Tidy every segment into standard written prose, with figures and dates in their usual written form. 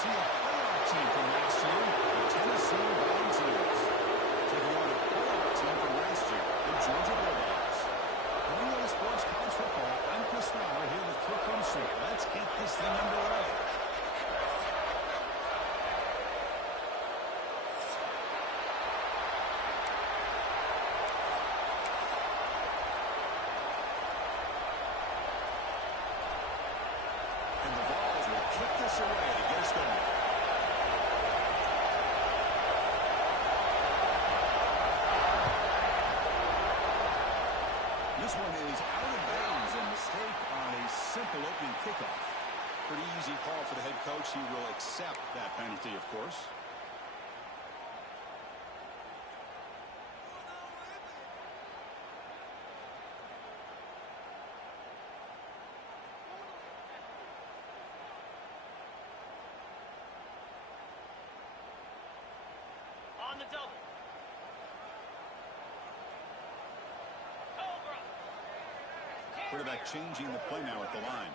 see a playoff team from last year, the Tennessee Volunteers. Taking on a playoff team from last year, the Georgia Bulldogs. WA Sports College Football, I'm Chris Fowler here with Kirk Humstreit. Let's get this thing underway. This one is out of bounds, a mistake on a simple opening kickoff. Pretty easy call for the head coach. He will accept that penalty, of course. On the double. Quarterback changing the play now at the line.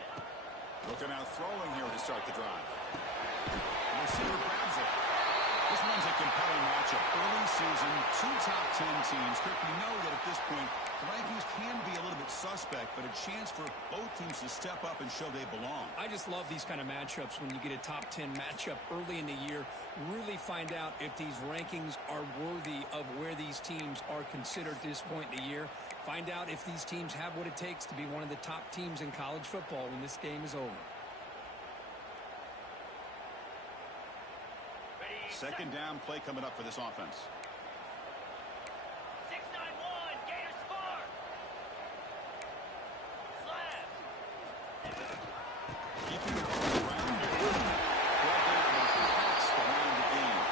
Looking out throwing here to start the drive. The receiver grabs it. This one's a compelling matchup. Early season, two top 10 teams. Kirk, we know that at this point, the rankings can be a little bit suspect, but a chance for both teams to step up and show they belong. I just love these kind of matchups when you get a top 10 matchup early in the year. Really find out if these rankings are worthy of where these teams are considered at this point in the year. Find out if these teams have what it takes to be one of the top teams in college football when this game is over. Second down play coming up for this offense. 6-9-1, Gators score. Slab. Keeping the ball around here. Around the game.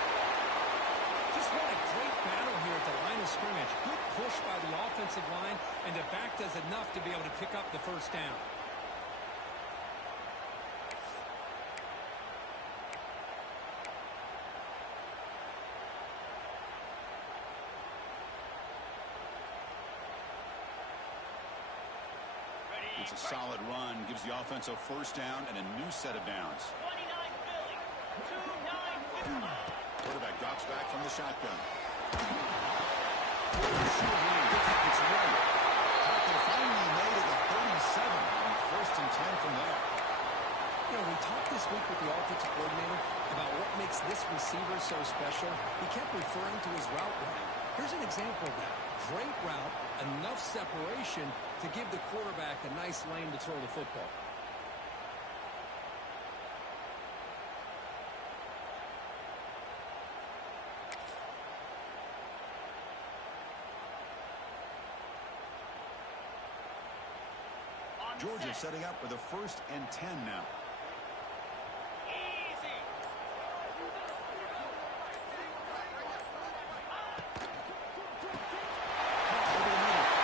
Just what a great battle here at the line of scrimmage. Good push by the offensive line, and the back does enough to be able to pick up the first down. It's a solid run, gives the offense a first down and a new set of downs. 29 Philly, 2-9 Quarterback drops back from the shotgun. Sure it's right. Tackle finally made at the 37 on first and 10 from there. You know, we talked this week with the offensive coordinator about what makes this receiver so special. He kept referring to his route running. Here's an example of that. Great route, enough separation to give the quarterback a nice lane to throw the football. Georgia setting up with a 1st and 10 now. Easy.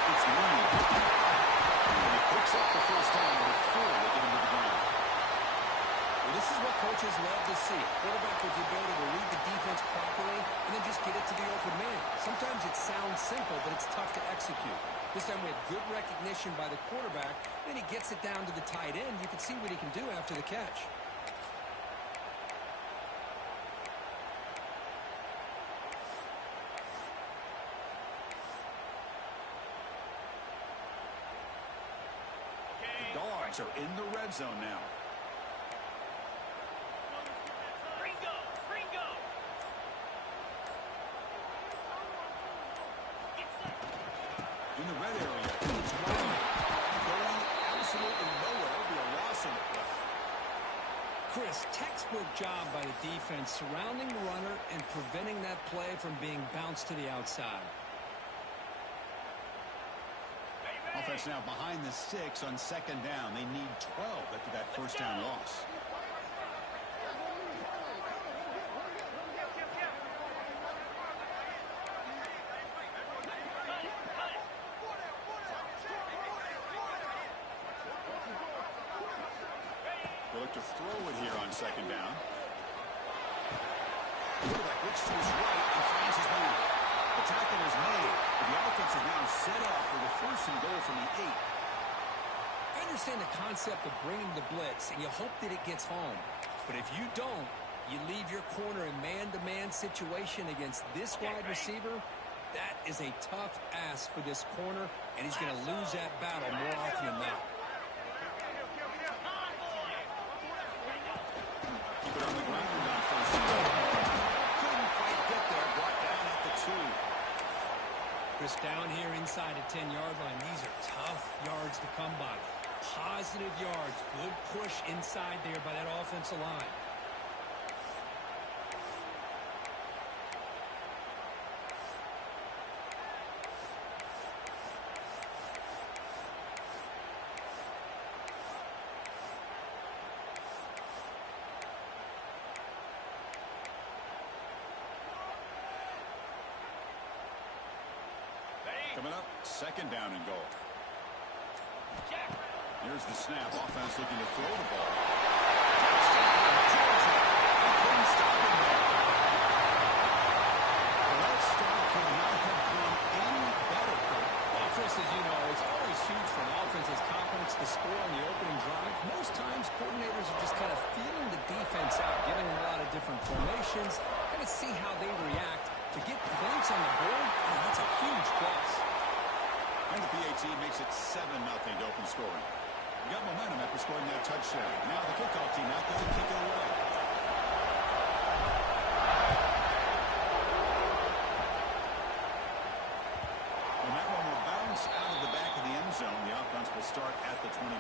It's Lee. And he picks up the first down before they get him to the ground. Well, this is what coaches love to see. Quarterback with the ability to read the defense properly and then just get it to the open man. Sometimes it sounds simple, but it's tough to execute. This time we had good recognition by the quarterback. Then he gets it down to the tight end. You can see what he can do after the catch. The Dogs are in the red zone now. Ringo, Ringo. In the red area, it's wide. Going absolutely nowhere. It'll be a loss in the play. Chris, textbook job by the defense surrounding the runner and preventing that play from being bounced to the outside. Offense now behind the 6 on 2nd down. They need 12 after that first down loss. They look to throw it here on 2nd down. Quarterback looks to his right and finds his man. The tackle is made, but the offense is now set up for the 1st and goal from the 8. I understand the concept of bringing the blitz, and you hope that it gets home. But if you don't, You leave your corner in man-to-man situation against this wide receiver, that is a tough ask for this corner, and he's going to lose that battle more often than not. Keep it on the ground on first down. Couldn't quite get there. Brought down at the 2. Chris, down here inside the 10-yard line, these are tough yards to come by. Positive yards, good push inside there by that offensive line. Coming up, second down and goal. Here's the snap. Offense looking to throw the ball. Touchdown, Georgia. They couldn't stop him there. That start could not have come any better. Well, Chris, as you know, it's always huge for an offense's confidence to score on the opening drive. Most times, coordinators are just kind of feeling the defense out, giving them a lot of different formations, kind of see how they react. To get points on the board, that's a huge plus. And the PAT makes it 7-0 to open scoring. We got momentum after scoring that touchdown. Now the kickoff team out there to kick it away. And that one will bounce out of the back of the end zone. The offense will start at the 25.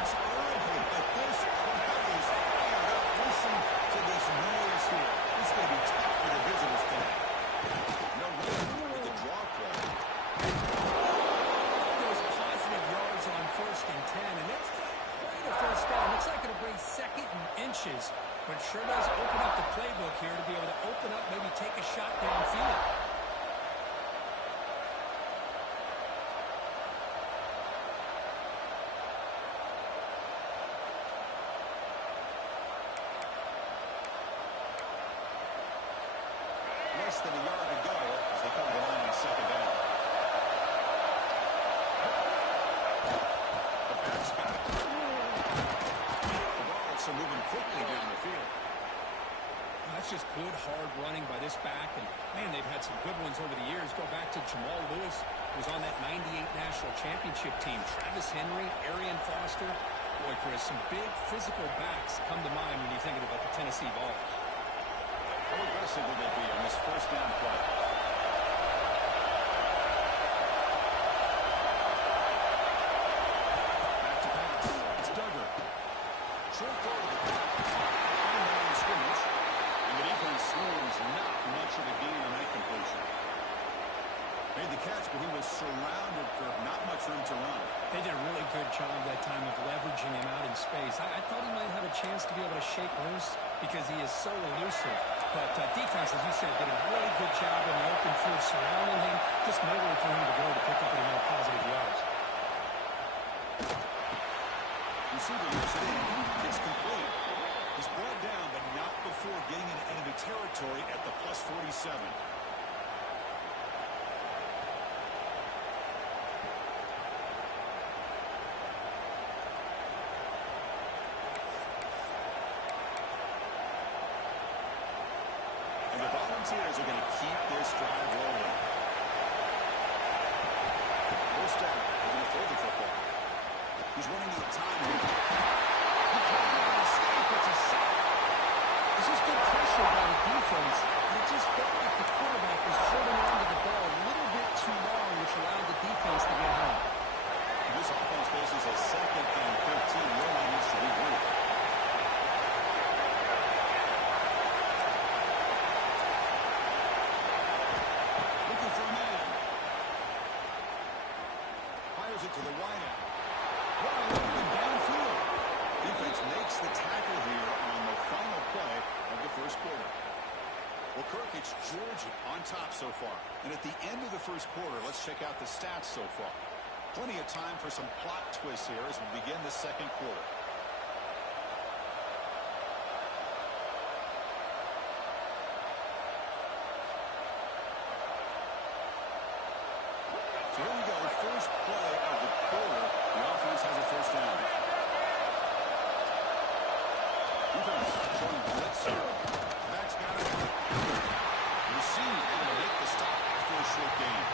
It's early, but this crowd is fired up. Listen to this noise here. It's going to be tough for the visitors today. No run with the draw play. Those positive yards on 1st and 10, and that's not quite a first down. Looks like it'll bring 2nd and inches, but sure does open up the playbook here to be able to open up, maybe take a shot downfield. Less than a yard to go as they come to the line on 2nd down. The pass got it. The ball also moving quickly down the field. That's just good, hard running by this back. And, man, they've had some good ones over the years. Go back to Jamal Lewis, who was on that 98 National Championship team. Travis Henry, Arian Foster. Boy, Chris, some big physical backs come to mind when you're thinking about the Tennessee Vols. How aggressive will they be on this first down play? Back to pass. It's Duggar. Short throw to the back. On the line of scrimmage. And the defense swarms not much of a gain on that completion. Made the catch, but he was surrounded for not much room to run. They did a really good job that time of leveraging him out in space. I thought he might have a chance to be able to shake loose because he is so elusive. But defense, as you said, did a really good job in the open field surrounding him. Just nowhere for him to go to pick up any more positive yards. Receiver looks it in. It's complete. He's brought down, but not before getting into enemy territory at the +47. And the Volunteers are going to keep this drive rolling. First down. They're going to throw the football. He's running out of time here. He can't even escape. It's a sack. This is good pressure by the defense. And it just felt like the quarterback was holding on to the ball a little bit too long, which allowed the defense to get home. This offense faces a 2nd and 13. Your line needs to regroup. Looking for a man. Fires it to the wide out. Wide open downfield. Defense makes the tackle here on the final play of the first quarter. Well, Kirk, it's Georgia on top so far. And at the end of the first quarter, let's check out the stats so far. Plenty of time for some plot twists here as we begin the second quarter. So here we go, first play of the quarter. The offense has a first down. Defense showing blitz here. Back's got it. Receiver able to make the stop after a short gain.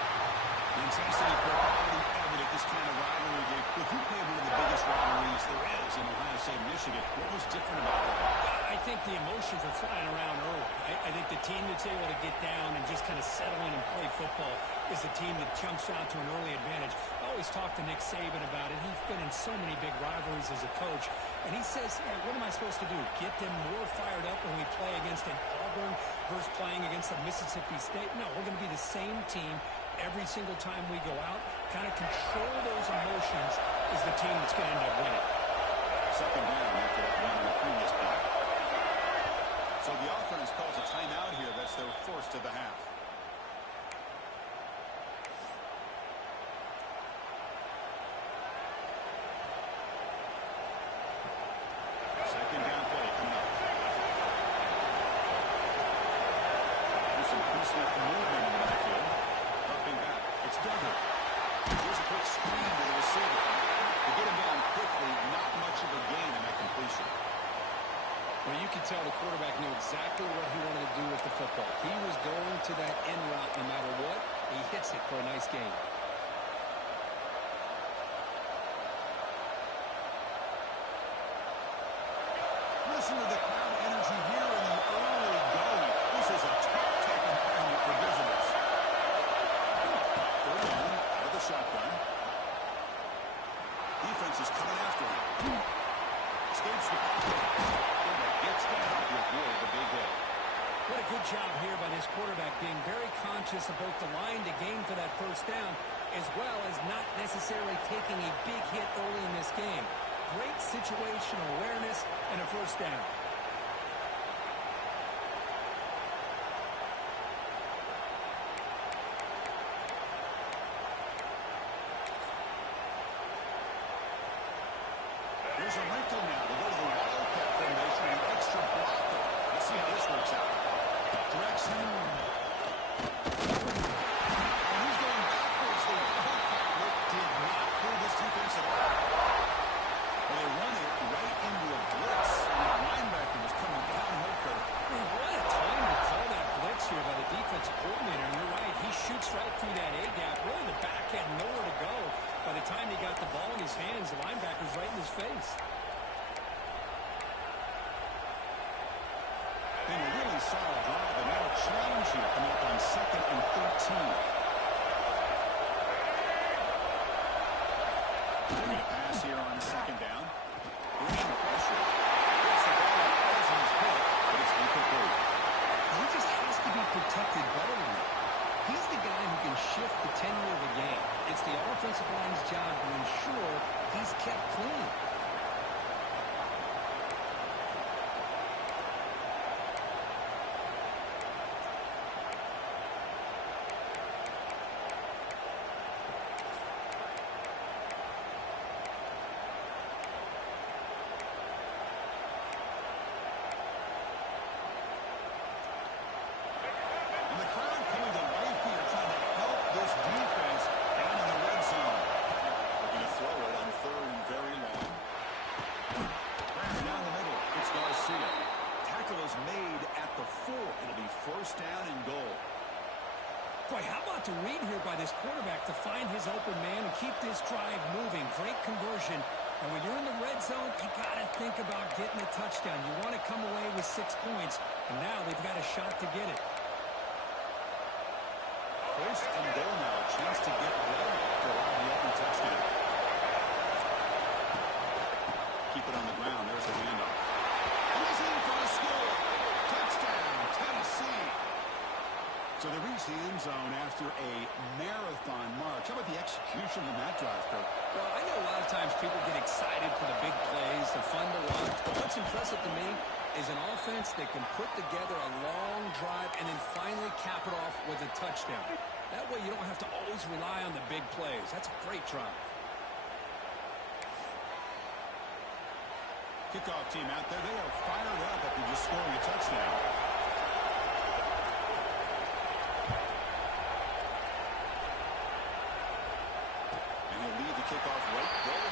The intensity already evident this kind of rivalry game. Look, you played one of the biggest rivalries there is in Ohio State, Michigan. What was different about that? I think the emotions were flying around early. I think the team that's able to get down and just kind of settle in and play football is the team that jumps out to an early advantage. I always talk to Nick Saban about it. He's been in so many big rivalries as a coach. And he says, hey, what am I supposed to do? Get them more fired up when we play against an Auburn versus playing against a Mississippi State? No, we're going to be the same team every single time we go out. Kind of control those emotions is the team that's going to end up winning. Second down after that one in the previous play. So the offense calls a timeout here. That's their first of the half. Second down play coming up. There's some pre-snap movement in the backfield. Dropping back. It's Duggar. Here's a quick screen to the receiver. To get him down quickly, not much of a gain in that completion. Well, you could tell the quarterback knew exactly what he wanted to do with the football. He was going to that end route no matter what. He hits it for a nice gain. Listen to the crowd energy here in the early going. This is a tough environment for visitors. Third down, out of the shotgun. Defense is coming after him. Escapes the pocket. Gets down to avoid the big hit. What a good job here by this quarterback, being very conscious of both the line to gain for that first down, as well as not necessarily taking a big hit early in this game. Great situational awareness and a first down. There's a wrinkle now to go to the wildcat formation and extra blocker. Let's see how this works out. Direction. And he's going backwards. The wildcat look did not pull this defense at all. Well, they run it right into a blitz, and the linebacker was coming downhill curve. What a time to call that blitz here by the defensive coordinator. And you're right, he shoots right through that A-gap. Really, the back had nowhere to go. By the time he got the ball in his hands, the linebacker's right in his face. Been a really solid drive, and now a change here coming up on 2nd and 13. They're going to pass here on 2nd down. Bringing pressure. Gets the ball out as he's hit, but it's incomplete. He just has to be protected better than that. He's the guy who can shift the tenure of a game. It's the offensive line's job to ensure he's kept clean. And the crowd coming to life here, trying to help this defense down in the red zone. Looking to throw it on 3rd and very long. Right down the middle, it's Garcia. Tackle is made at the 4. It'll be first down and goal. Boy, how about the read here by this quarterback to find his open man and keep this drive moving. Great conversion. And when you're in the red zone, you got to think about getting a touchdown. You want to come away with 6 points. And now they've got a shot to get it. First and goal now. A chance to get red after allowing the open touchdown. Keep it on the ground. There's a handoff. He's in for the score. Touchdown, Tennessee. So they reach the end zone after a marathon march. How about the execution in that drive, Kirk? Well, I know a lot of times people get excited for the big plays, the fun to watch. But what's impressive to me is an offense that can put together a long drive and then finally cap it off with a touchdown. That way you don't have to always rely on the big plays. That's a great drive. Kickoff team out there, they are fired up after just scoring a touchdown. And he'll lead the kickoff right there.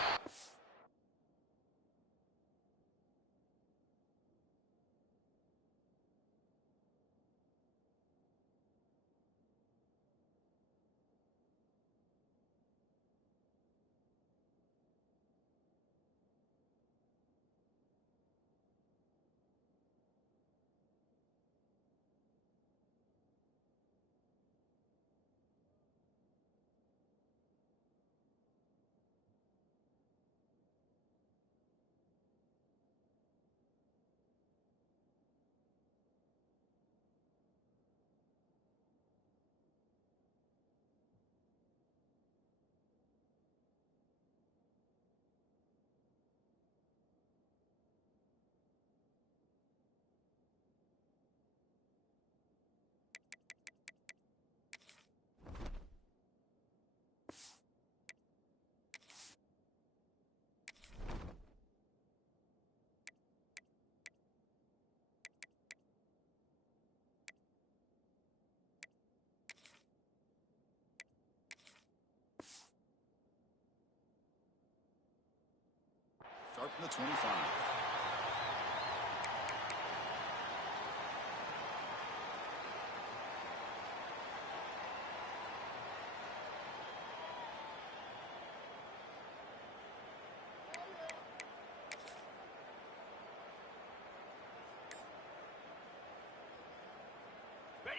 Start from the 25.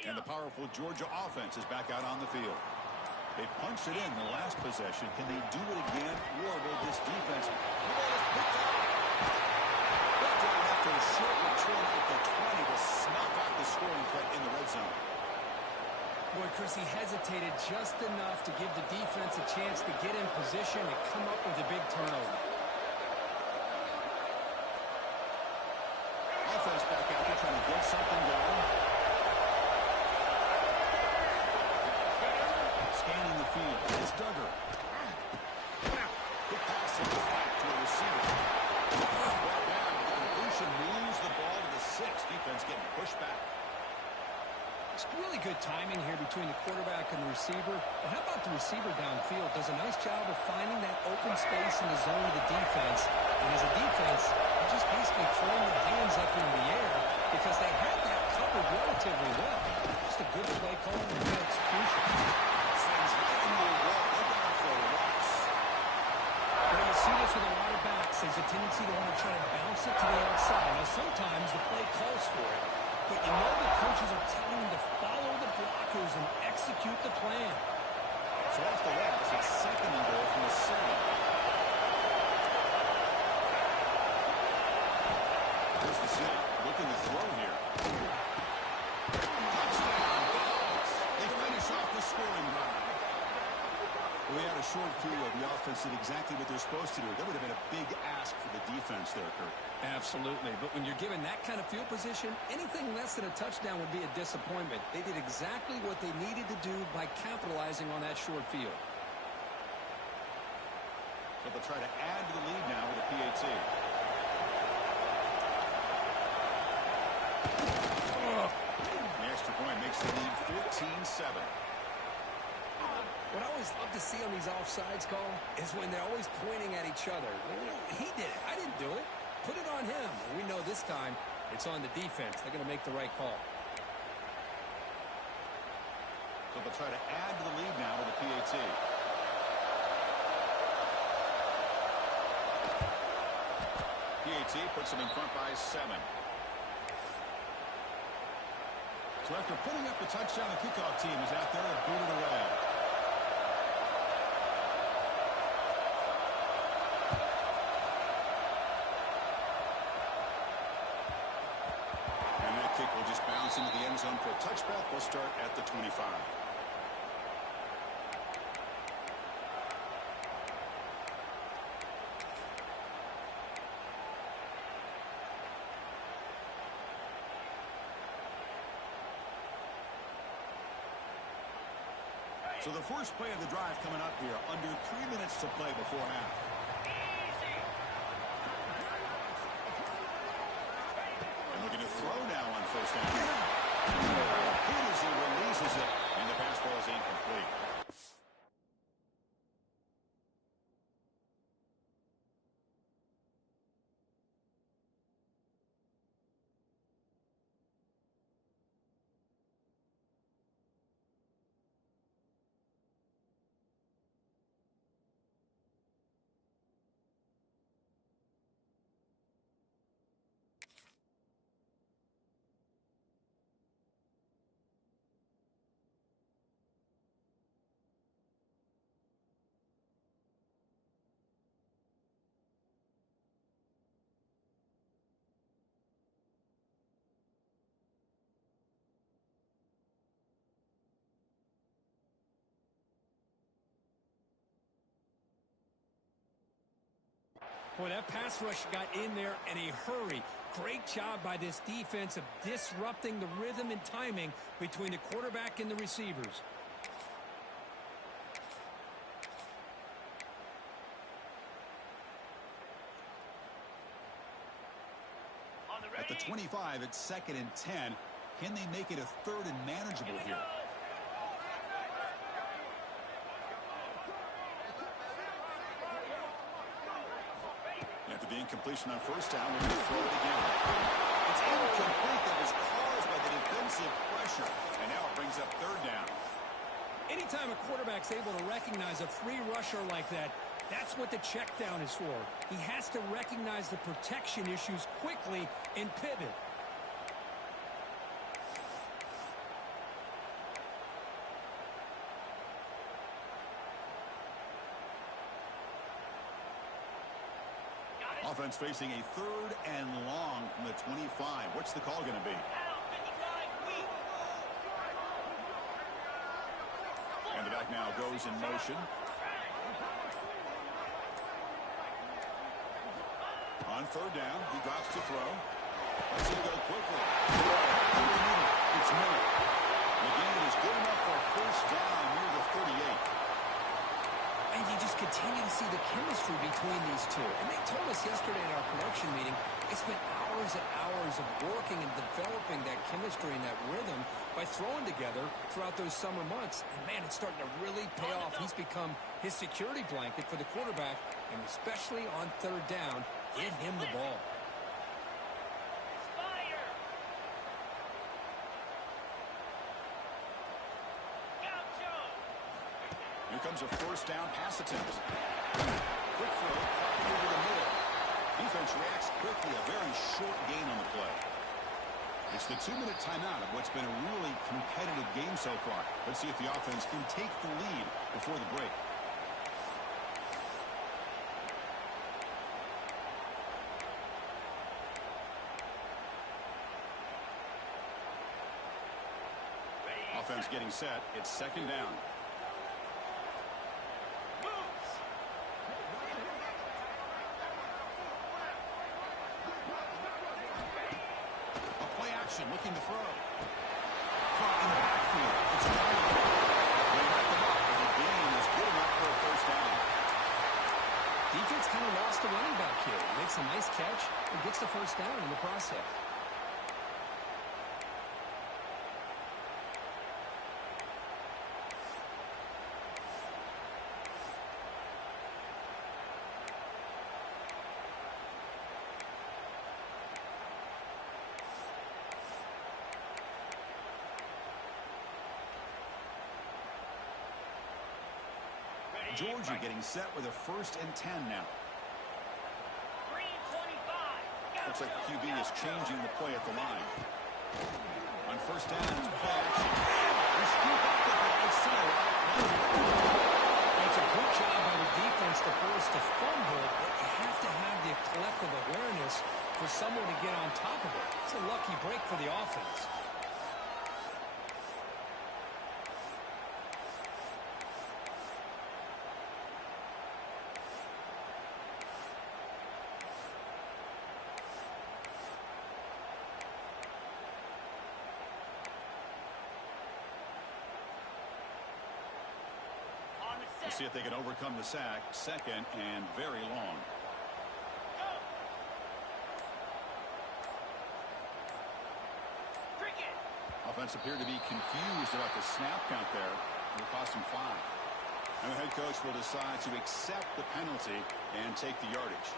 And the powerful Georgia offense is back out on the field. They punched it in the last possession. Can they do it again, or will this defense... Picked out after a short return at the 20 to snuff out the scoring threat in the red zone. Boy, Chris, he hesitated just enough to give the defense a chance to get in position and come up with a big turnover. Offense back out there trying to get something going. Scanning the field. It's Duggar. Good pass in the flat to a receiver. Well down. The completion moves the ball to the 6. Defense getting pushed back. It's really good timing here between the quarterback and the receiver. But how about the receiver downfield? Does a nice job of finding that open space in the zone of the defense. And as a defense, they're just basically throwing their hands up in the air because they had that covered relatively well. Just a good play call and good execution. Sends right into the wall. Look out for rocks. Well, you see this with a lot of backs. There's a tendency to want to try to bounce it to the outside. Now, sometimes the play calls for it. But you know the coaches are telling them to follow the blockers and execute the plan. So off the wraps, it's second and goal from the 7. Here's the snap. Looking to throw here. Touchdown, Dogs. They finish off the scoring drive. We had a short field. The offense did exactly what they're supposed to do. That would have been a big ask for the defense there, Kirk. Absolutely. But when you're given that kind of field position, anything less than a touchdown would be a disappointment. They did exactly what they needed to do by capitalizing on that short field. So they'll try to add to the lead now with a PAT. The extra point makes the lead 14-7. What I always love to see on these offsides call is when they're always pointing at each other. He did it. I didn't do it. Put it on him. We know this time it's on the defense. They're going to make the right call. So they'll try to add to the lead now with a PAT. PAT puts them in front by 7. So after putting up the touchdown, the kickoff team is out there and booted away. Kick will just bounce into the end zone for a touchback. We'll start at the 25. So the first play of the drive coming up here, under 3 minutes to play before half. And looking to throw now on first down. Hit as he releases it, and the pass ball is incomplete. Boy, that pass rush got in there in a hurry. Great job by this defense of disrupting the rhythm and timing between the quarterback and the receivers. At the 25, it's 2nd and 10. Can they make it a 3rd and manageable here? After the incompletion on first down, we're going to throw it again. It's incomplete. That was caused by the defensive pressure. And now it brings up 3rd down. Anytime a quarterback's able to recognize a free rusher like that, that's what the check down is for. He has to recognize the protection issues quickly and pivot. Offense facing a 3rd and long from the 25. What's the call going to be? And the back now goes in motion. On 3rd down, he drops to throw. Let's it go quickly. It's Miller. The gain is good enough for a first down near the 38. And you just continue to see the chemistry between these two. And they told us yesterday in our production meeting, they spent hours and hours of working and developing that chemistry and that rhythm by throwing together throughout those summer months. And, man, it's starting to really pay off. He's become his security blanket for the quarterback, and especially on 3rd down, get him the ball. Here comes a first down pass attempt. Quick throw, over the middle. Defense reacts quickly, a very short gain on the play. It's the 2-minute timeout of what's been a really competitive game so far. Let's see if the offense can take the lead before the break. Offense getting set. It's 2nd down. Looking to throw. Caught in the backfield. It's gone. They wrap them up. The gain is good enough for a first down. Defense kind of lost a running back here. Makes a nice catch and gets the first down in the process. Georgia getting set with a 1st and 10 now. Looks like the QB is changing the play at the line. On first down, it's play action. They scoop up the ball center. It's a good job by the defense to force the fumble, but you have to have the collective awareness for someone to get on top of it. It's a lucky break for the offense. We'll see if they can overcome the sack. Second and very long. Go. Cricket. Offense appeared to be confused about the snap count there. It'll cost him 5. And the head coach will decide to accept the penalty and take the yardage.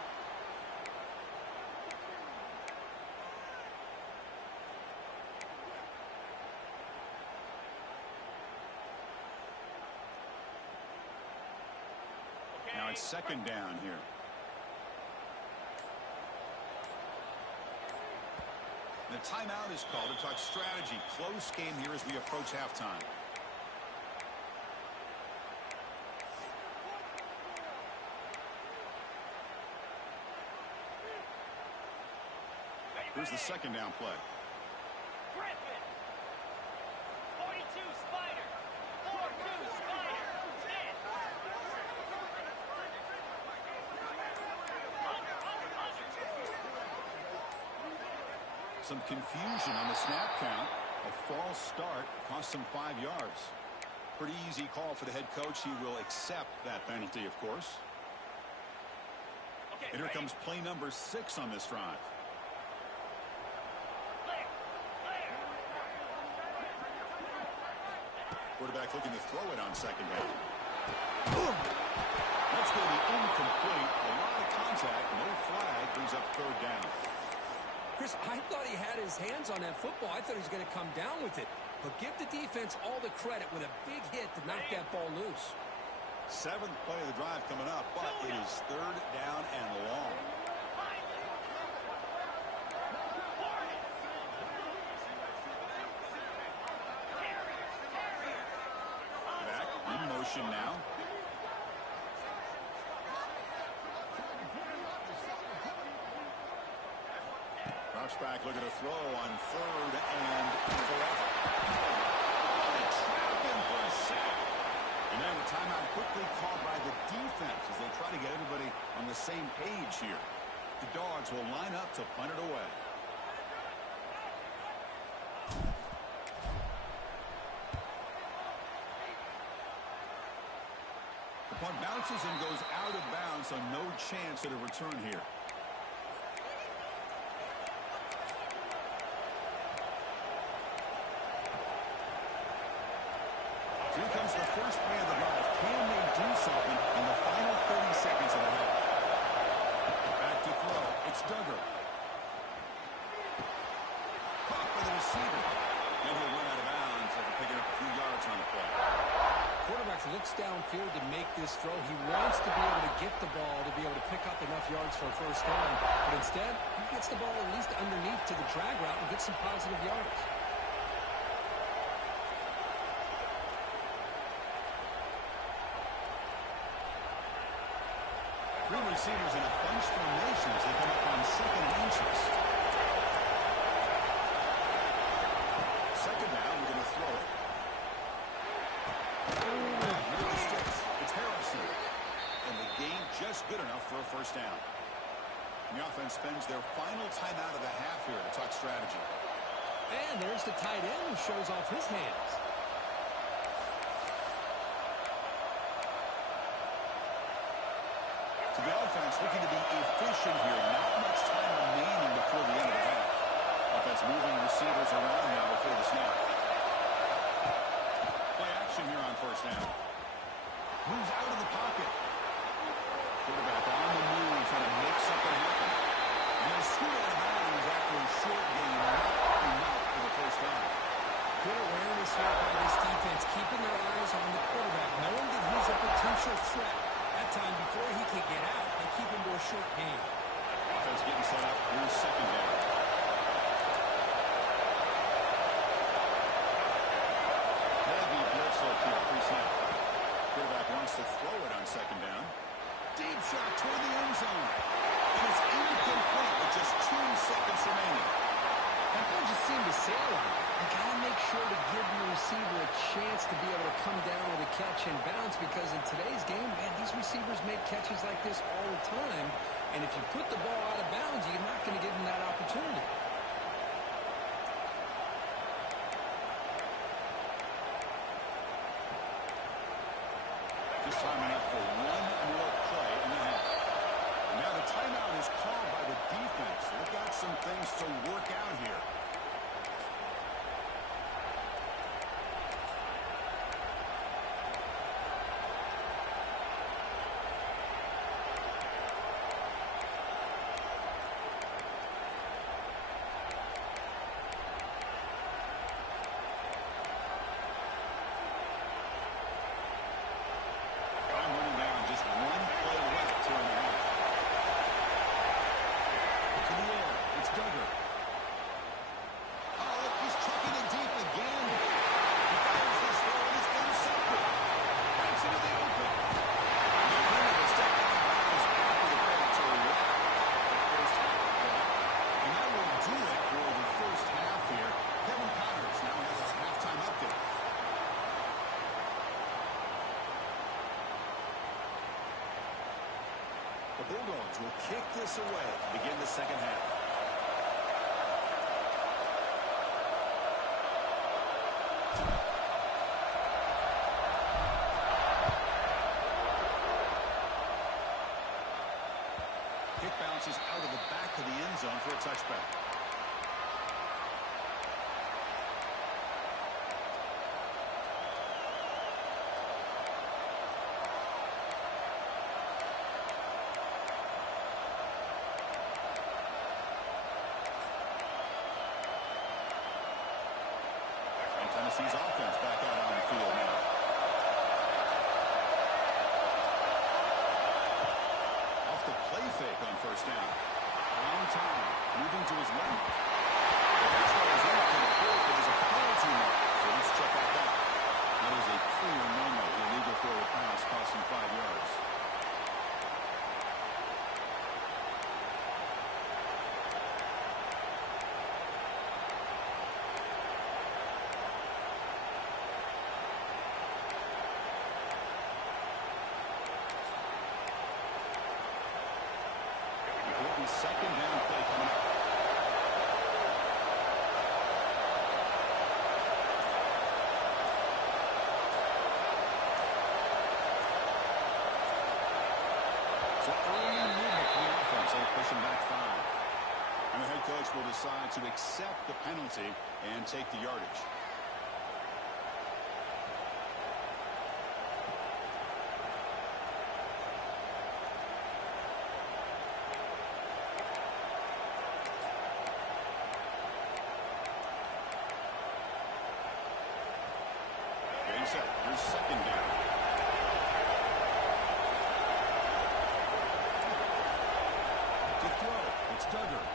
Now it's second down here. The timeout is called to talk strategy. Close game here as we approach halftime. Here's the second down play. Griffin. 42 Spider. 4-2 Spider. 10. Some confusion on the snap count. A false start cost him 5 yards. Pretty easy call for the head coach. He will accept that penalty, of course. Okay, And here comes play number 6 on this drive. Quarterback looking to throw it on second down. That's going to be incomplete. A lot of contact. No flag. Brings up third down. Chris, I thought he had his hands on that football. I thought he was going to come down with it. But give the defense all the credit with a big hit to knock that ball loose. 7th play of the drive coming up, but it is third down and long. Back in motion now. Drops back, looking to throw on third and forever. Trap him for a sack. And then the timeout quickly called by the defense as they try to get everybody on the same page here. The Dogs will line up to punt it away. The punt bounces and goes out of bounds, so no chance at a return here. Here comes the first play of the drive. Can they do something in the final 30 seconds of the half? Back to throw. It's Duggar. Caught by the receiver. And he'll run out of bounds after picking up a few yards on the play. Quarterback looks downfield to make this throw. He wants to be able to get the ball to be able to pick up enough yards for a first down. But instead, he gets the ball at least underneath to the drag route and gets some positive yards. Three receivers in a bunch formation as they come up on second and inches. Second down, we're going to throw it. Middle of sticks. It's Harrison. And the gain just good enough for a first down. And the offense spends their final timeout of the half here to talk strategy. And there's the tight end who shows off his hands. So the offense looking to be efficient here. Not much time remaining before the end of the half. Offense moving receivers around now before the snap. Play action here on first down. Moves out of the pocket. Quarterback on the move, trying to make something happen. And they scoot out of bounds after a short game. Not enough for the first down. Good awareness here by this defense, keeping their eyes on the quarterback, knowing that he's a potential threat. That time, before he can get out, they keep him to a short game. Offense getting set up. Here's second down. Heavy blitz look here, pre-snap. Quarterback wants to throw it on second down. Deep shot toward the end zone. And it's incomplete with just 2 seconds remaining. That ball just seemed to sail on him. You got to make sure to give your receiver a chance to be able to come down with a catch and bounce, because in today's game, man, these receivers make catches like this all the time. And if you put the ball out of bounds, you're not going to give them that opportunity. Just time enough for one more play in the half. And now the timeout is called by the defense. They've got some things to work out here. The Bulldogs will kick this away to begin the second half. Kick bounces out of the back of the end zone for a touchback. Tennessee's offense back out on the field now. Off the play fake on first down. On time, moving to his left. That's why he's incomplete, but there's a penalty mark. So let's check that out. That is a clear no-no. Illegal forward pass, costing 5 yards. Second down play coming up. So early movement for the offense. They're pushing back 5. And the head coach will decide to accept the penalty and take the yardage. Here's second down. To throw, it's Duggar.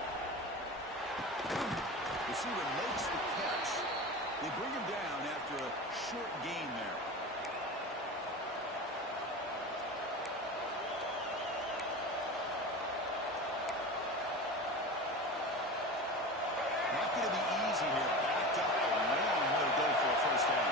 Receiver makes the catch. They bring him down after a short gain there. Not going to be easy here. Backed up a long way to go for a first down.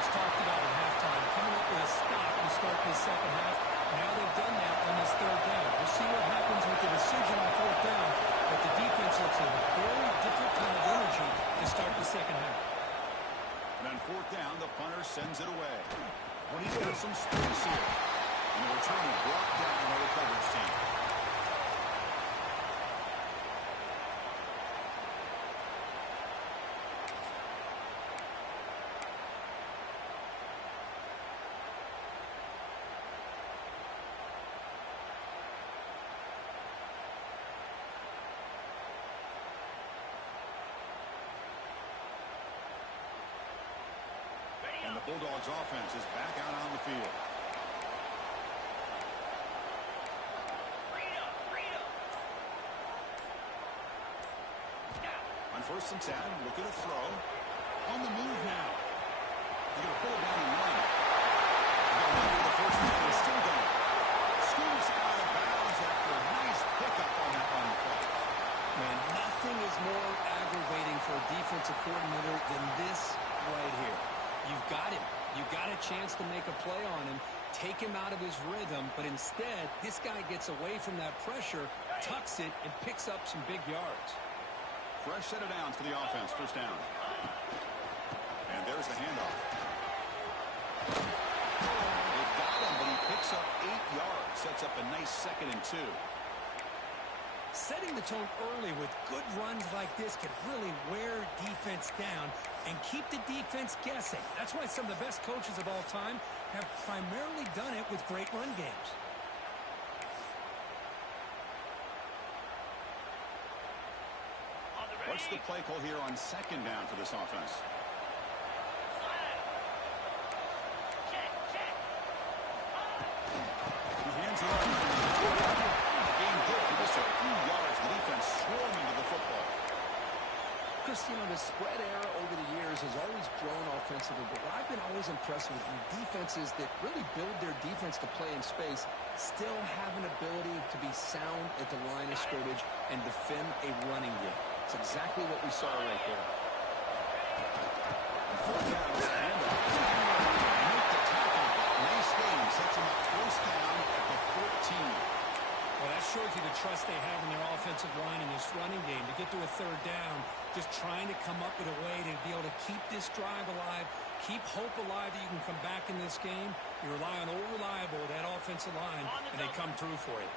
Talked about at halftime, coming up with a stop to start this second half. Now they've done that on this third down. We'll see what happens with the decision on fourth down, but the defense looks like a very different kind of energy to start the second half. And on fourth down, the punter sends it away. But he's got some space here. And the return is brought down by the coverage team. And the Bulldogs offense is back out on the field. On first and 10, looking to throw. On the move now. They're going to pull it down and run. They're going to for the first down. He's still going. Scoots out of bounds after a nice pickup on that run play. Man, nothing is more aggravating for a defensive coordinator than this right here. You've got him. You got a chance to make a play on him, take him out of his rhythm, but instead, this guy gets away from that pressure, tucks it, and picks up some big yards. Fresh set of downs for the offense. First down. And there's the handoff. They've got him, but he picks up 8 yards. Sets up a nice 2nd and 2. Setting the tone early with good runs like this can really wear defense down and keep the defense guessing. That's why some of the best coaches of all time have primarily done it with great run games. What's the play call here on 2nd down for this offense? He hands it off. Game good for just a few yards. The defense swarming to the football. Chris, you know, the spread era over the years has always grown offensively, but what I've been always impressed with defenses that really build their defense to play in space still have an ability to be sound at the line of scrimmage and defend a running game. It's exactly what we saw right there. Fourth down is a handoff. Make the tackle. Nice game. Sets him up first down at the 14. Well, that shows you the trust they have in their offensive line in this running game. To get to a 3rd down, just trying to come up with a way to be able to keep this drive alive, keep hope alive that you can come back in this game. You rely on old reliable, that offensive line, and they come through for you.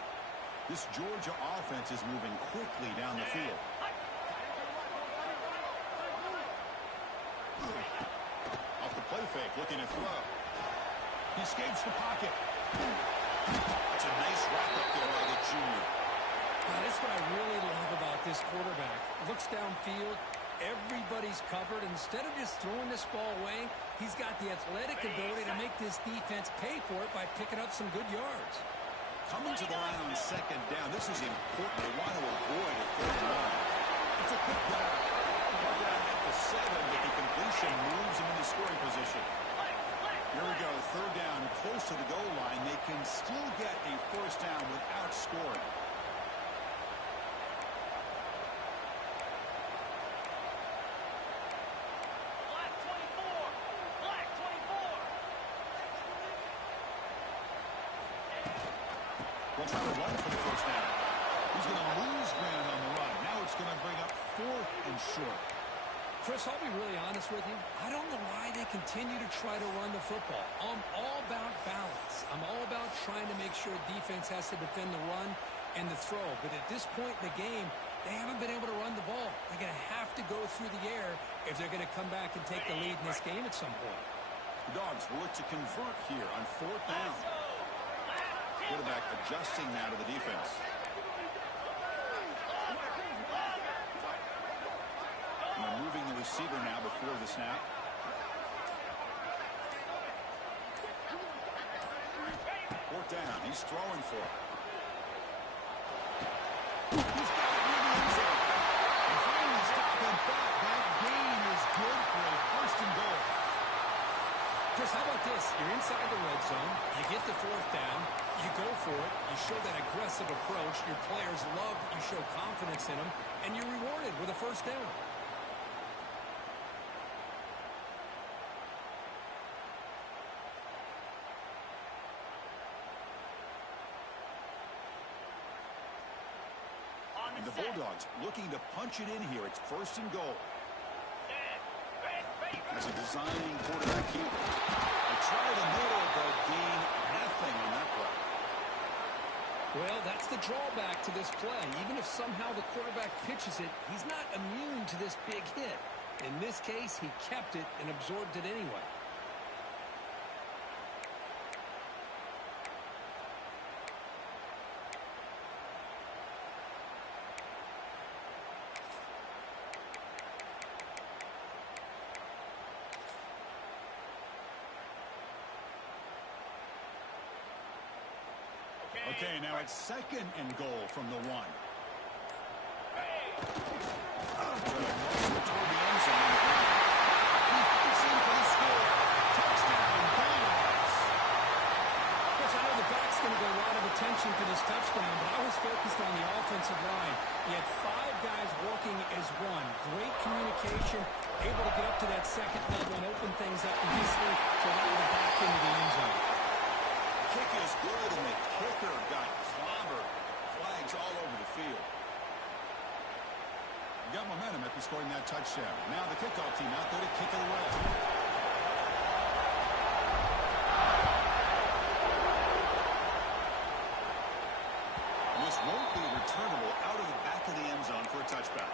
This Georgia offense is moving quickly down the field. Off the play fake, looking to throw. He escapes the pocket. That's a nice wrap-up there by the junior. Now, that's what I really love about this quarterback. Looks downfield, everybody's covered. Instead of just throwing this ball away, he's got the athletic ability to make this defense pay for it by picking up some good yards. Coming to the line on 2nd down, this is important. They want to avoid a 3rd and 1. It's a quick grab. Ball down at the 7, but the completion moves him into scoring position. Here we go, 3rd down, close to the goal line. They can still get a first down without scoring. Black 24. Black 24. They'll try to run for the first down. He's going to lose ground on the run. Now it's going to bring up 4th and short. Chris, I'll be really honest with you. I don't know why they continue to try to run the football. I'm all about balance. I'm all about trying to make sure defense has to defend the run and the throw. But at this point in the game, they haven't been able to run the ball. They're going to have to go through the air if they're going to come back and take the lead in this game at some point. The Dogs will look to convert here on 4th down. Quarterback adjusting now to the defense. And they're moving the receiver now before the snap. Fourth down. He's throwing for it. He's got it in the end zone. And finally stopping back. That gain is good for a 1st and goal. Chris, how about this? You're inside the red zone. You get the 4th down. You go for it. You show that aggressive approach. Your players love that you show confidence in them. And you're rewarded with a first down. And the Bulldogs looking to punch it in here. It's 1st and goal. As a designing quarterback keeper. They try the middle, but gain nothing on that play. Well, that's the drawback to this play. Even if somehow the quarterback pitches it, he's not immune to this big hit. In this case, he kept it and absorbed it anyway. Okay, now it's 2nd and goal from the 1. Toward the end zone. He fits in for the score. Touchdown, Bulldogs. Yes, I know the back's going to get a lot of attention for this touchdown, but I was focused on the offensive line. He had 5 guys working as one. Great communication, able to get up to that second level and open things up nicely to allow the back into the end zone. Kick is good, and the kicker got clobbered. Flags all over the field. Got momentum after scoring that touchdown. Now the kickoff team out there to kick it away. This won't be returnable out of the back of the end zone for a touchback.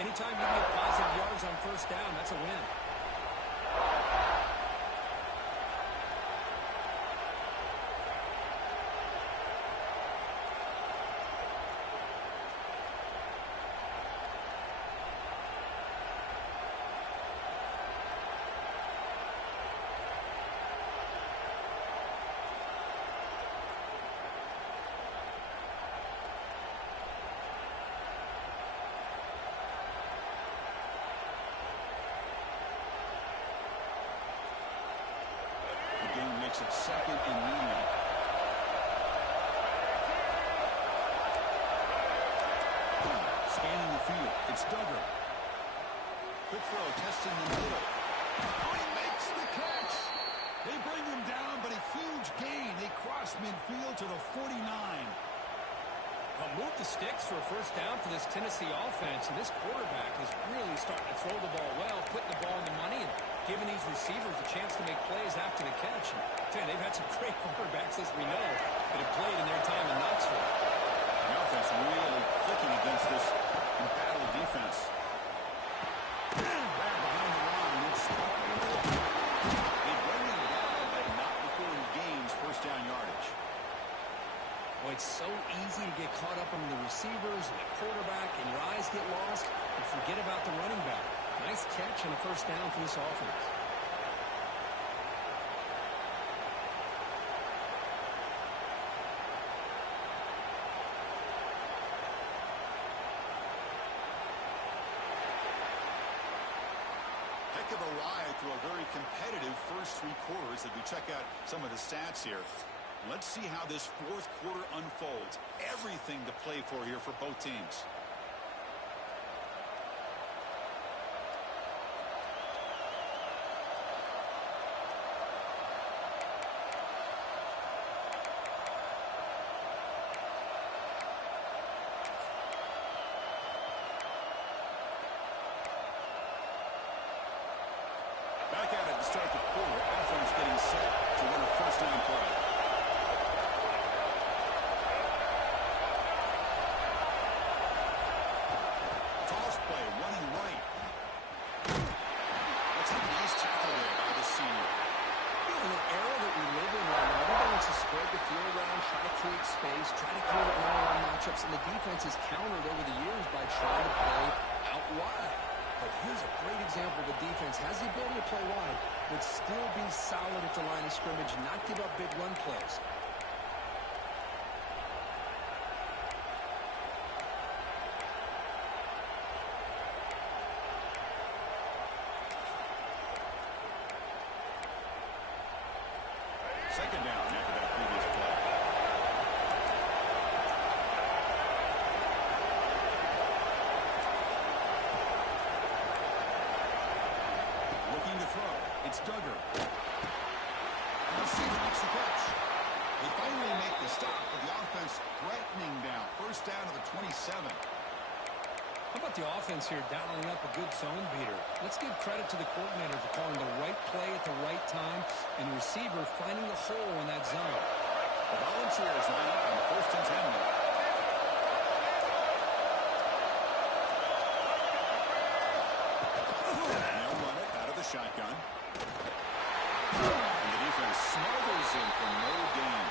Anytime you get positive yards on first down, that's a win. Makes it second and medium. Scanning the field. It's Duggar. Quick throw, testing the middle. Oh, he makes the catch. They bring him down, but a huge gain. They cross midfield to the 49. Well, move the sticks for a first down for this Tennessee offense, and this quarterback is really starting to throw the ball well, putting the ball in the money, and giving these receivers a chance to make plays after the catch. And they've had some great quarterbacks, as we know, that have played in their time in Knoxville. The offense really clicking against this embattled defense. Back behind the line, and it's stuck. They bring him down, but not before he gains first down yardage. Well, it's so easy to get caught up on the receivers and the quarterback, and your eyes get lost, and forget about the running back. Nice catch and a first down for this offense. Heck of a ride through a very competitive first three quarters as we check out some of the stats here. Let's see how this fourth quarter unfolds. Everything to play for here for both teams. Back at it to start the quarter. Offense getting set to win a first down play. Toss play, running right. That's a nice tackle there by the senior. In the era that we live in right now, everybody wants to spread the field around, try to create space, try to create one-on-one matchups, and the defense has countered over the years by trying to play out wide. But here's a great example. The defense has the ability to play wide, but still be solid at the line of scrimmage, not give up big run plays. Second down after that previous play. Looking to throw. It's Duggar. Let's see who makes the catch. They finally make the stop, but the offense threatening down. First down to the 27. How about the offense here dialing up a good zone beater? Let's give credit to the coordinator for calling the right play at the right time and the receiver finding the hole in that zone. The Volunteers line up on the first and 10 minute. They'll run it out of the shotgun. And the defense smothers him for no gain.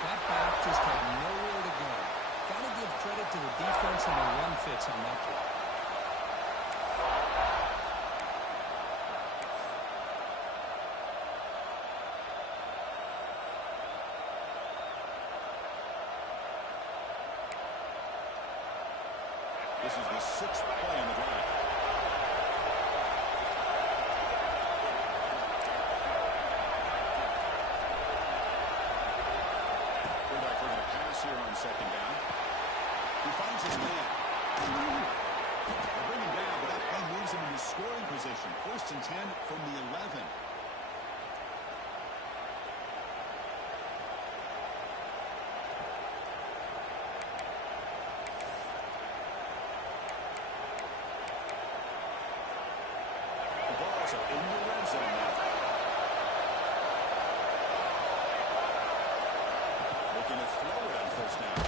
That back just had nowhere to go. Got to give credit to the defense and the run fits on that play. This is the 6th play in the drive. Quarterback looking to pass here on 2nd down. He finds his man. They bring him down, but that play moves him into scoring position. 1st and 10 from the 11. In the red zone now. Looking to throw it on 1st down.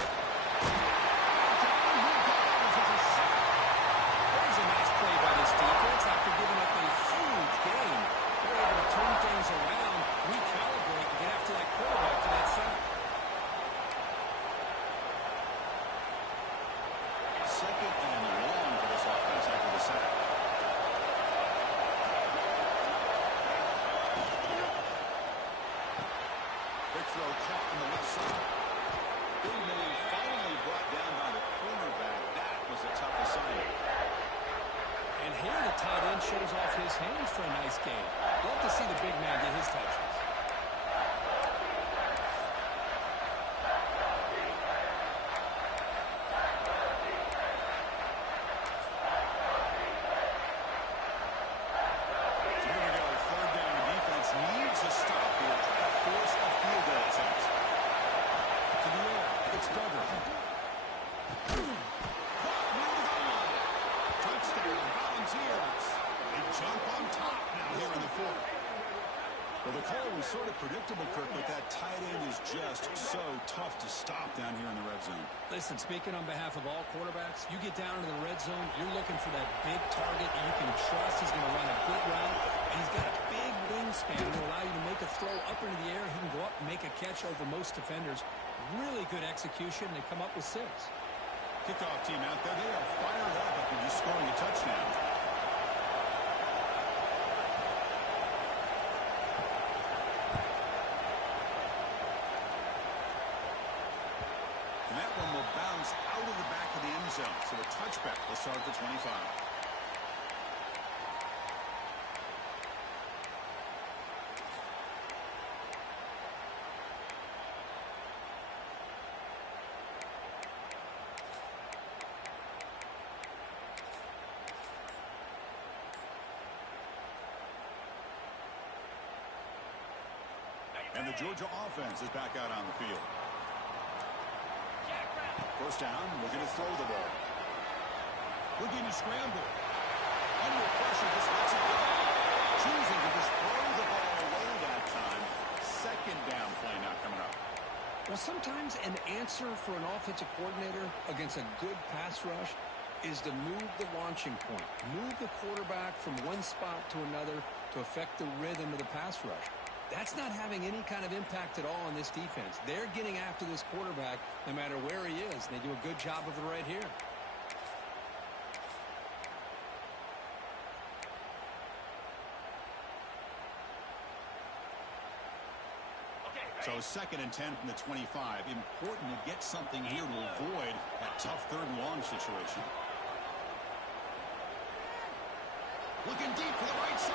There's a nice play by this defense after giving up a huge gain. They're able to turn things around, recalibrate, and get after that quarterback for that sack. 2nd and long for this offense after the sack. Throw caught from the left side. Big move finally brought down by the cornerback. That was a tough assignment. And here the tight end shows off his hands for a nice game. Love to see the big man get his touches. Well, the call was sort of predictable, Kirk, but that tight end is just so tough to stop down here in the red zone. Listen, speaking on behalf of all quarterbacks, you get down into the red zone, you're looking for that big target you can trust. He's going to run a good route, and he's got a big wingspan to allow you to make a throw up into the air. He can go up and make a catch over most defenders. Really good execution. They come up with 6. Kickoff team out there. They are fired up after just scoring a touchdown. And that one will bounce out of the back of the end zone. So a touchback will start at the 25. And the Georgia offense is back out on the field. 1st down, looking to throw the ball. Looking to scramble. Under pressure, just lets it go. Choosing to just throw the ball away that time. 2nd down play now coming up. Well, sometimes an answer for an offensive coordinator against a good pass rush is to move the launching point. Move the quarterback from one spot to another to affect the rhythm of the pass rush. That's not having any kind of impact at all on this defense. They're getting after this quarterback no matter where he is. They do a good job of it right here. So 2nd and 10 from the 25. Important to get something here to avoid that tough 3rd and long situation. Looking deep for the right side.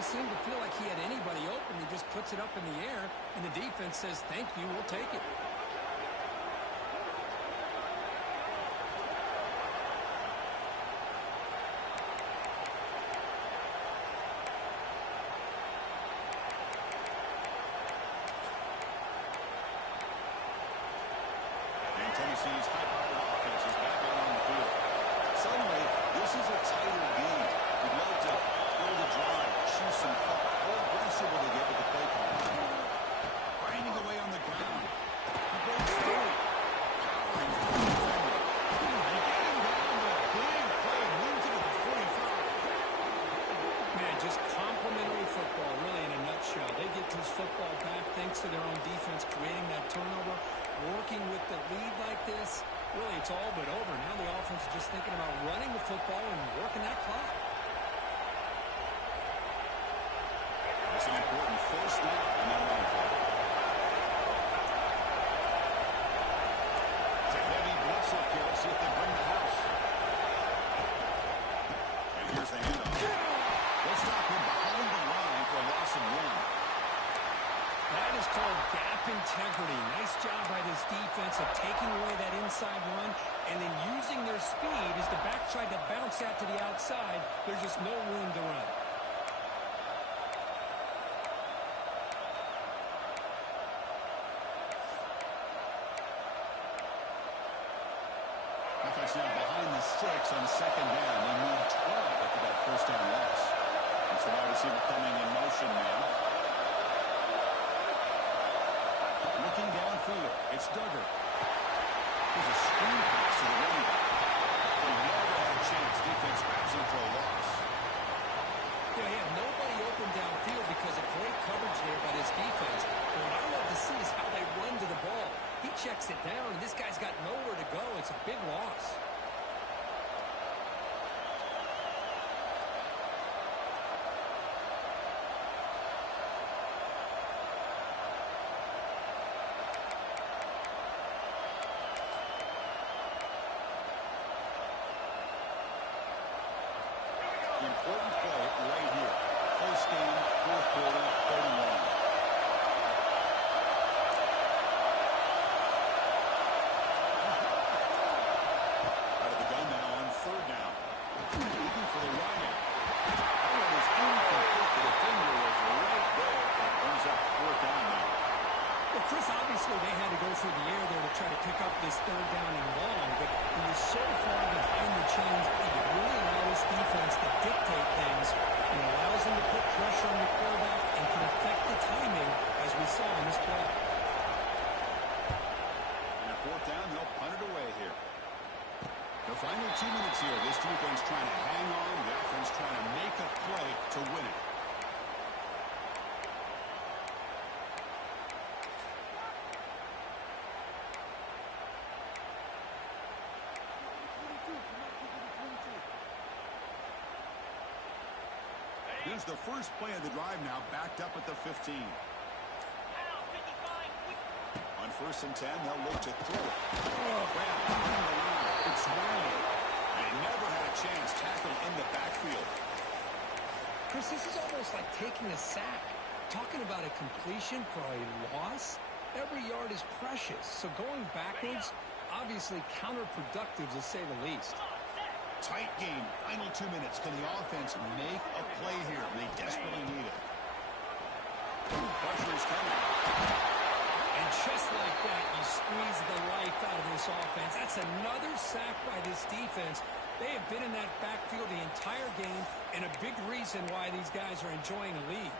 Seemed to feel like he had anybody open. He just puts it up in the air, and the defense says, thank you, we'll take it. And Tennessee's high-powered offense is back out on the field. Suddenly, this is a tighter game. We'd love to throw the drive, choose some clock. How aggressive will they get with the play call? Grinding away on the ground. He breaks through. Powering through the defender. And getting down with a big play. Moves it to the 45. Man, just complimentary football, really, in a nutshell. They get this football back thanks to their own defense, creating that turnover, working with the lead like this. Really, it's all but over. Now the offense is just thinking about running the football and working that clock. It's an important first down in that running play. It's a heavy blitz up here. Let's see if they bring the house. And here's the handoff. They'll stop him behind the line for a loss of 1. That is called gap integrity. Nice job by this defense of taking away that inside run and then using their speed as the back tried to bounce that to the outside. There's just no room to run. Offense now behind the 6 on second down. They move 12 after that first down loss. It's the wide receiver coming in motion now. Looking downfield, it's Duggar. There's a screen pass to the running back. They never had a chance. Defense grabs him for a loss. They have nobody open downfield because of great coverage there by this defense. But what I love to see is how they run to the ball. He checks it down, and this guy's got nowhere to go. It's a big loss. Important play right here. First game, fourth quarter, 31. Out of the gun now on third down. Looking for the running. That one was incomplete. The defender was right there. That brings up fourth down now. Well, Chris, obviously they had to go through the air there to try to pick up this third down and long, but he was so far behind the chains, he could really allow this defense to dictate things and allows them to put pressure on the quarterback and can affect the timing, as we saw in this play. And fourth down, they'll punt it away here. The final 2 minutes here. This defense trying to hang on. The offense trying to make a play to win it. Here's the first play of the drive now, backed up at the 15. On first and 10, they'll look to throw it. Oh, man, behind the line. It's Riley. And he never had a chance tackled in the backfield. Chris, this is almost like taking a sack. Talking about a completion for a loss, every yard is precious. So going backwards, obviously counterproductive to say the least. Tight game. Final 2 minutes. Can the offense make a play here? They desperately need it. Pressure is coming. And just like that, you squeeze the life out of this offense. That's another sack by this defense. They have been in that backfield the entire game, and a big reason why these guys are enjoying a lead.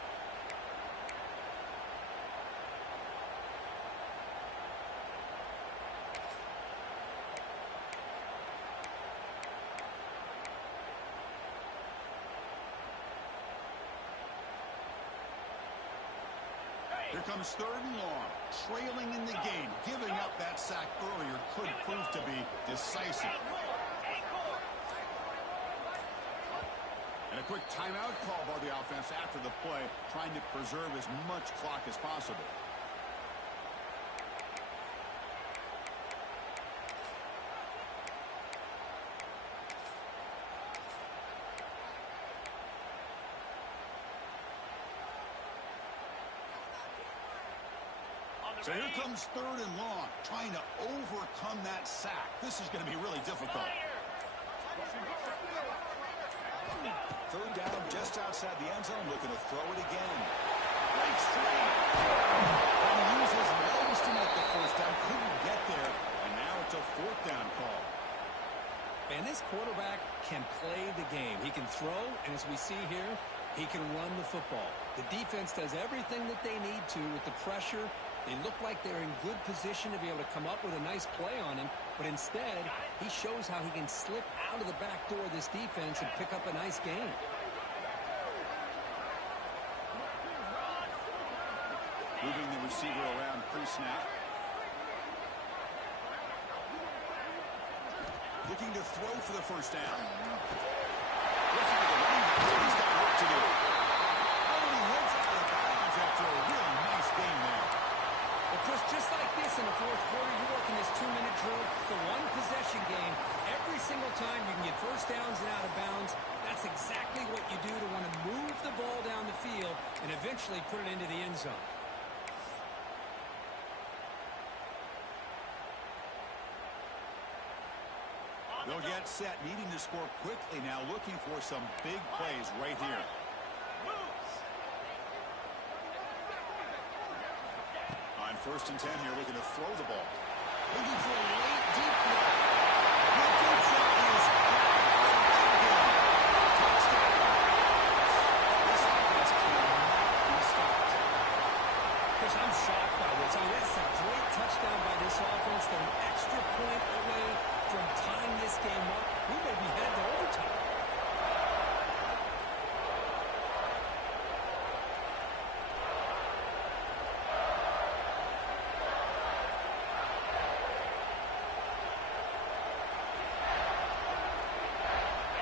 Here comes third and long. Trailing in the game. Giving up that sack earlier could prove to be decisive. And a quick timeout call by the offense after the play, trying to preserve as much clock as possible. So here comes third and long, trying to overcome that sack. This is going to be really difficult. Third down just outside the end zone, looking to throw it again. Breaks free. And he uses legs to make the first down. Couldn't get there. And now it's a fourth down call. And this quarterback can play the game. He can throw, and as we see here, he can run the football. The defense does everything that they need to with the pressure. They look like they're in good position to be able to come up with a nice play on him, but instead, he shows how he can slip out of the back door of this defense and pick up a nice gain. Moving the receiver around pre-snap. Looking to throw for the first down. Looking at the running back. He's got work to do. How many hits out of the like this in the fourth quarter, you're working this 2-minute drill. It's a one-possession game. Every single time you can get first downs and out of bounds. That's exactly what you do to want to move the ball down the field and eventually put it into the end zone. They'll get set, needing to score quickly now, looking for some big plays right here. On 1st and 10 here, looking to throw the ball. Looking for a late deep throw. The deep shot is touchdown. This offense cannot be stopped. Chris, I'm shocked by this. I mean, that's a great touchdown by this offense. They're an extra point away from tying this game up. We may be headed to overtime.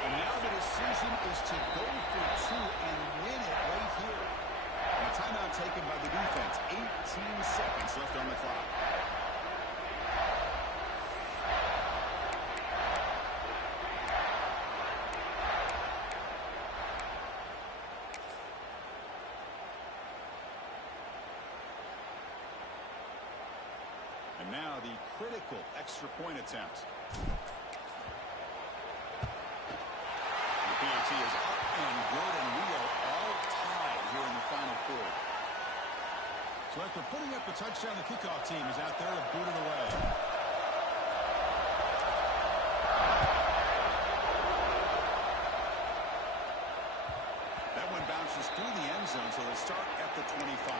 And now the decision is to go for 2 and win it right here. And a timeout taken by the defense. 18 seconds left on the clock. And now the critical extra point attempt. The PAT is up and good, and we are all tied here in the final quarter. So after putting up a touchdown, the kickoff team is out there to boot it away. That one bounces through the end zone, so they'll start at the 25.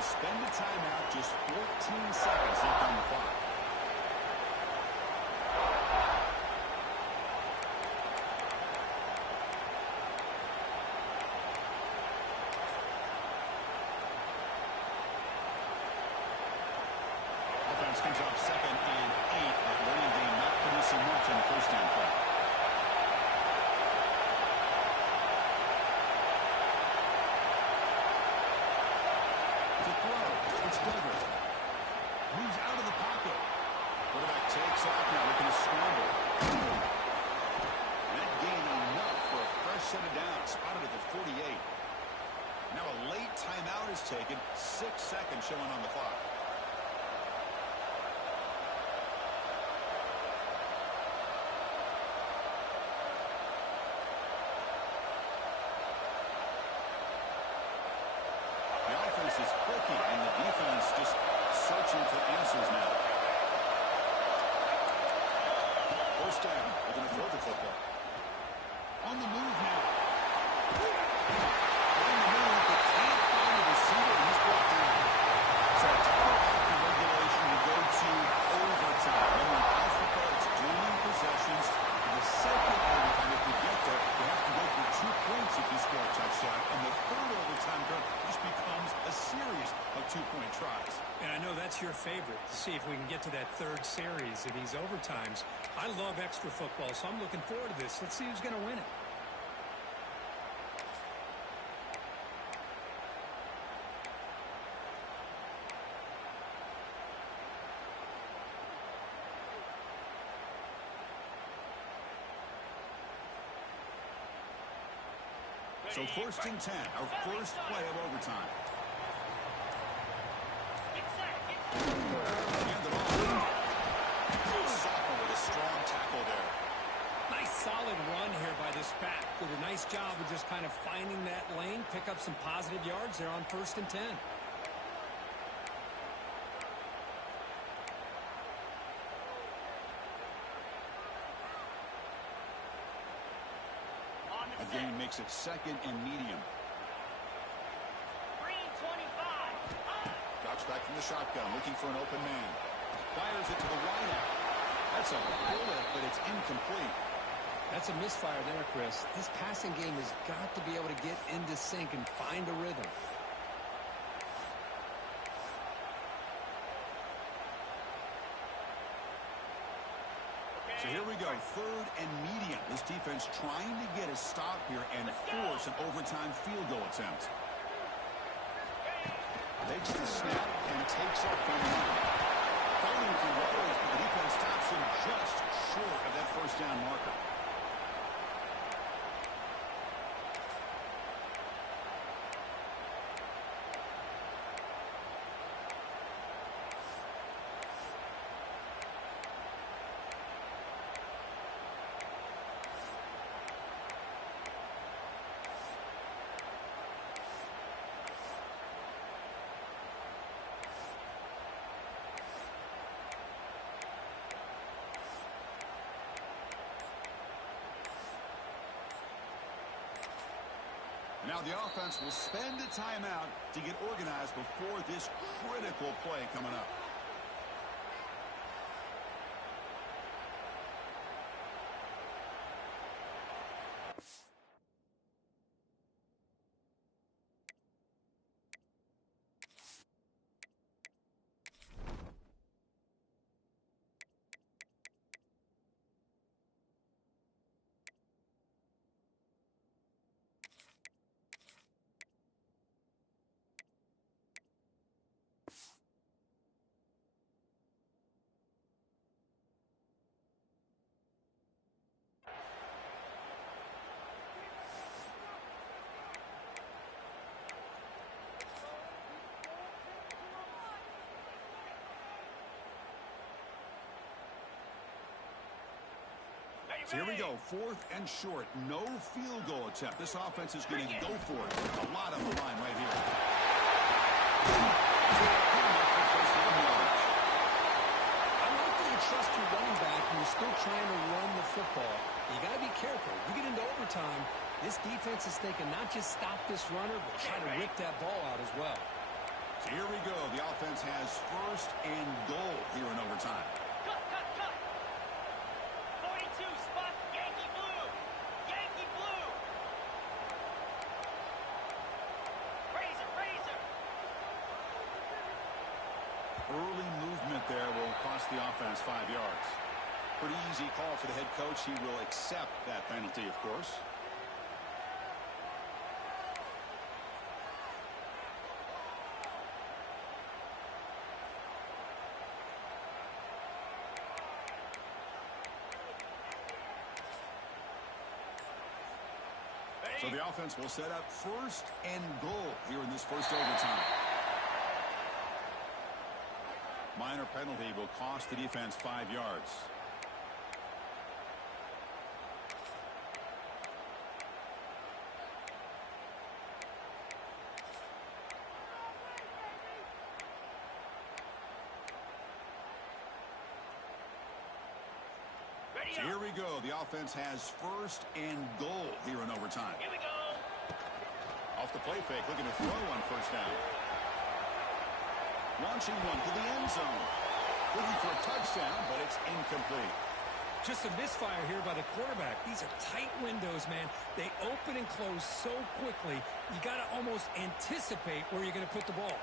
Spend the timeout, just 14 seconds left on the clock. Offense comes up 2nd and 8, but Landing not producing much on the first down play. Moves out of the pocket. Quarterback takes off now, looking to scramble. That gain enough for a fresh set of downs, spotted at the 48. Now a late timeout is taken, 6 seconds showing on the clock. The offense is clicking, and the defense just searching for answers now. First down, they're going to throw the football. On the move now. On the move, but can't find a receiver, and he's brought down. So a timeout after regulation will go to overtime. And when Africa, it's doing possessions. In the second overtime, if you get there, you have to go for 2 points if you score a touchdown. And the third overtime, this becomes a series of 2-point tries. And I know that's your favorite, to see if we can get to that third series of these overtimes. I love extra football, so I'm looking forward to this. Let's see who's going to win it. So 1st and 10, our first play of overtime. Hand it off. Soccer with a strong tackle there. Nice solid run here by this back. Did a nice job of just kind of finding that lane, pick up some positive yards there on 1st and 10. Again, makes it 2nd and medium. Green 25. Drops back from the the shotgun, looking for an open man. Fires it to the wideout. That's a bullet, but it's incomplete. That's a misfire there, Chris. This passing game has got to be able to get into sync and find a rhythm. So here we go, 3rd and medium. This defense trying to get a stop here and force an overtime field goal attempt. Takes the snap and takes up from the line. Fighting for yards, but the defense stops him just short of that first down marker. Now the offense will spend a timeout to get organized before this critical play coming up. So here we go, 4th and short. No field goal attempt. This offense is going to go for it. A lot on the line right here. I like that you trust your running back and you're still trying to run the football. You got to be careful. You get into overtime, this defense is thinking not just stop this runner, but try to rip that ball out as well. So here we go. The offense has 1st and goal here in overtime. Cut, cut, cut. 42, spot, Yankee blue. Yankee blue. Razor, razor. Early movement there will cost the offense 5 yards. Pretty easy call for the head coach. He will accept that penalty, of course. So the offense will set up 1st and goal here in this first overtime. Minor penalty will cost the defense 5 yards. So here we go. The offense has 1st and goal here in overtime. Here we go. Off the play fake, looking to throw on 1st down. Launching one to the end zone. Looking for a touchdown, but it's incomplete. Just a misfire here by the quarterback. These are tight windows, man. They open and close so quickly, you got to almost anticipate where you're going to put the ball.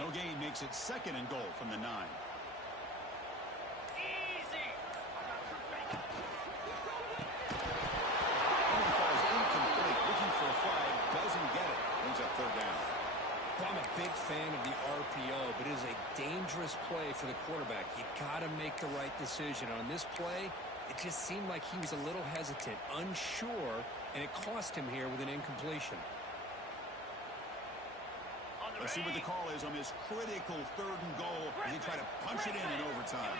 No gain makes it 2nd and goal from the 9. Easy. Falls incomplete, looking for a flag, doesn't get it. Brings up 3rd down. Well, I'm a big fan of the RPO, but it is a dangerous play for the quarterback. You got to make the right decision. On this play, it just seemed like he was a little hesitant, unsure, and it cost him here with an incompletion. Let's see what the call is on this critical 3rd and goal as he try to punch it in overtime.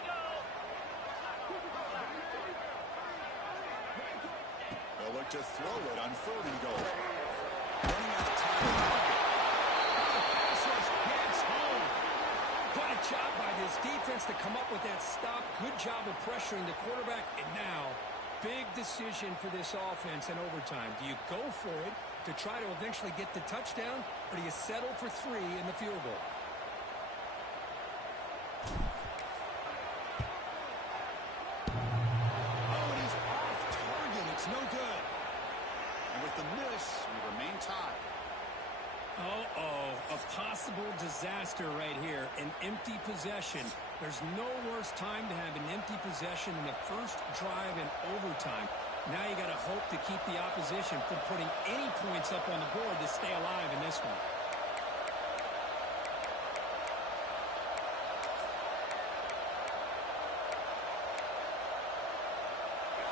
They'll look to throw it on 3rd and goal. Running job by this defense to come up with that stop. Good job of pressuring the quarterback. And now, big decision for this offense in overtime. Do you go for it to try to eventually get the touchdown, or do you settle for 3 in the field goal? Oh, and he's off target. It's no good. And with the miss, we remain tied. Uh-oh, a possible disaster right here, an empty possession. There's no worse time to have an empty possession than the first drive in overtime. Now you got to hope to keep the opposition from putting any points up on the board to stay alive in this one.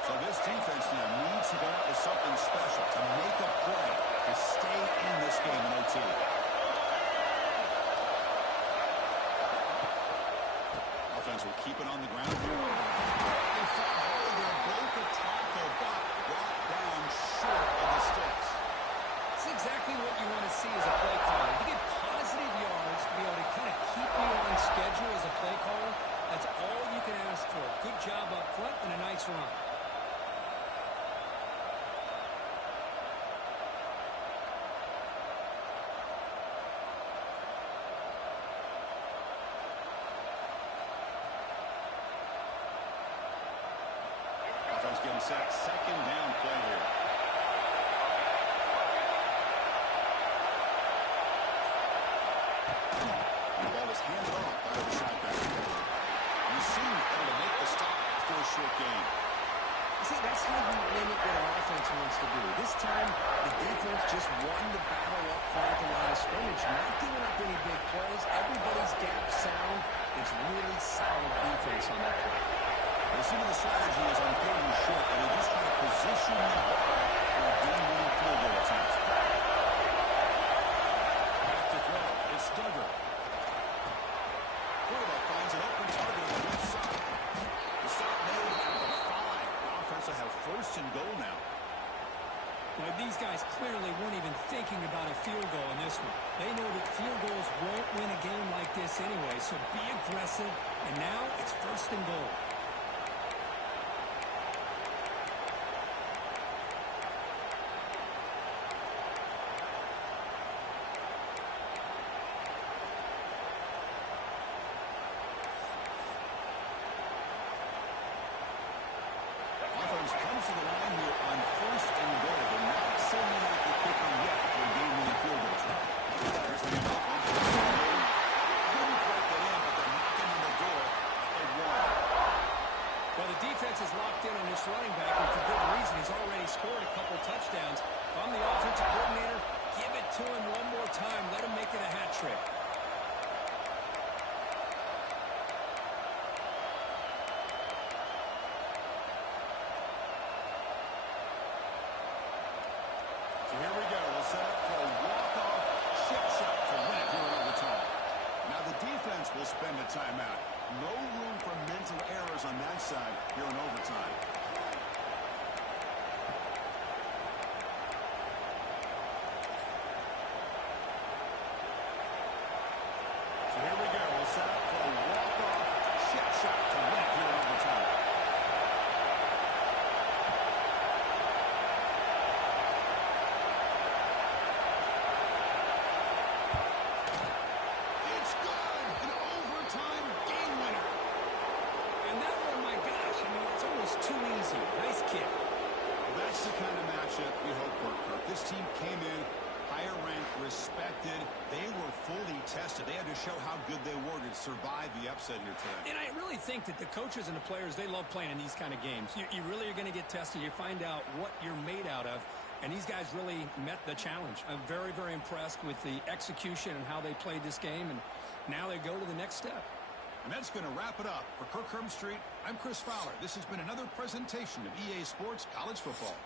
So this defense now needs to go out with something special to make a play to stay in this game in OT. Offense will keep it on the ground here. They fought hard. They'll break a tackle, but brought down short of the sticks. It's exactly what you want to see as a play caller. You get positive yards to be able to kind of keep you on schedule as a play caller. That's all you can ask for. Good job up front and a nice run. Offense getting set. Second down play here. And the ball is handed off by the shotgun. You seem able to make the stop after a short gain. See, that's how you limit what an offense wants to do. This time, the defense just won the battle up front at the line of scrimmage, not giving up any big plays. Everybody's gap sound. It's really solid defense on that play. Well, some of the strategy is on third and short, and they just try to position the ball for a game-winning field goal attempt. Back to throw. It's Duggar. Quarterback finds an open target on the left side. The stop made at the 5. The offense will have first and goal now. Now, these guys clearly weren't even thinking about a field goal in this one. They know that field goals won't win a game like this anyway, so be aggressive, and now it's first and goal. Comes to the line here on first and goal. They're not sending out the kicker yet for a game-winning field goal try. There's the handoff on first and goal. Couldn't quite get in, but they're knocking on the door at 1. Well, the defense is locked in on this running back, and for good reason. He's already scored a couple touchdowns. If I'm the offensive coordinator, give it to him one more time. Let him make it a hat trick. So here we go. We'll set up for a walk-off chip shot to win it here in overtime. Now the defense will spend a timeout. No room for mental errors on that side here in overtime. So here we go. We'll set up for a walk-off chip shot to win it here in overtime. It's good! An overtime game winner. And that one, my gosh, I mean, it's almost too easy. Nice kick. Well, that's the kind of matchup we hope for, Kirk. This team came in higher ranked, respected. They were fully tested. They had to show how good they were to survive the upset here today. And I really think that the coaches and the players, they love playing in these kind of games. You really are going to get tested. You find out what you're made out of. And these guys really met the challenge. I'm very, very impressed with the execution and how they played this game. And now they go to the next step. And that's going to wrap it up. For Kirk Herbstreit, I'm Chris Fowler. This has been another presentation of EA Sports College Football.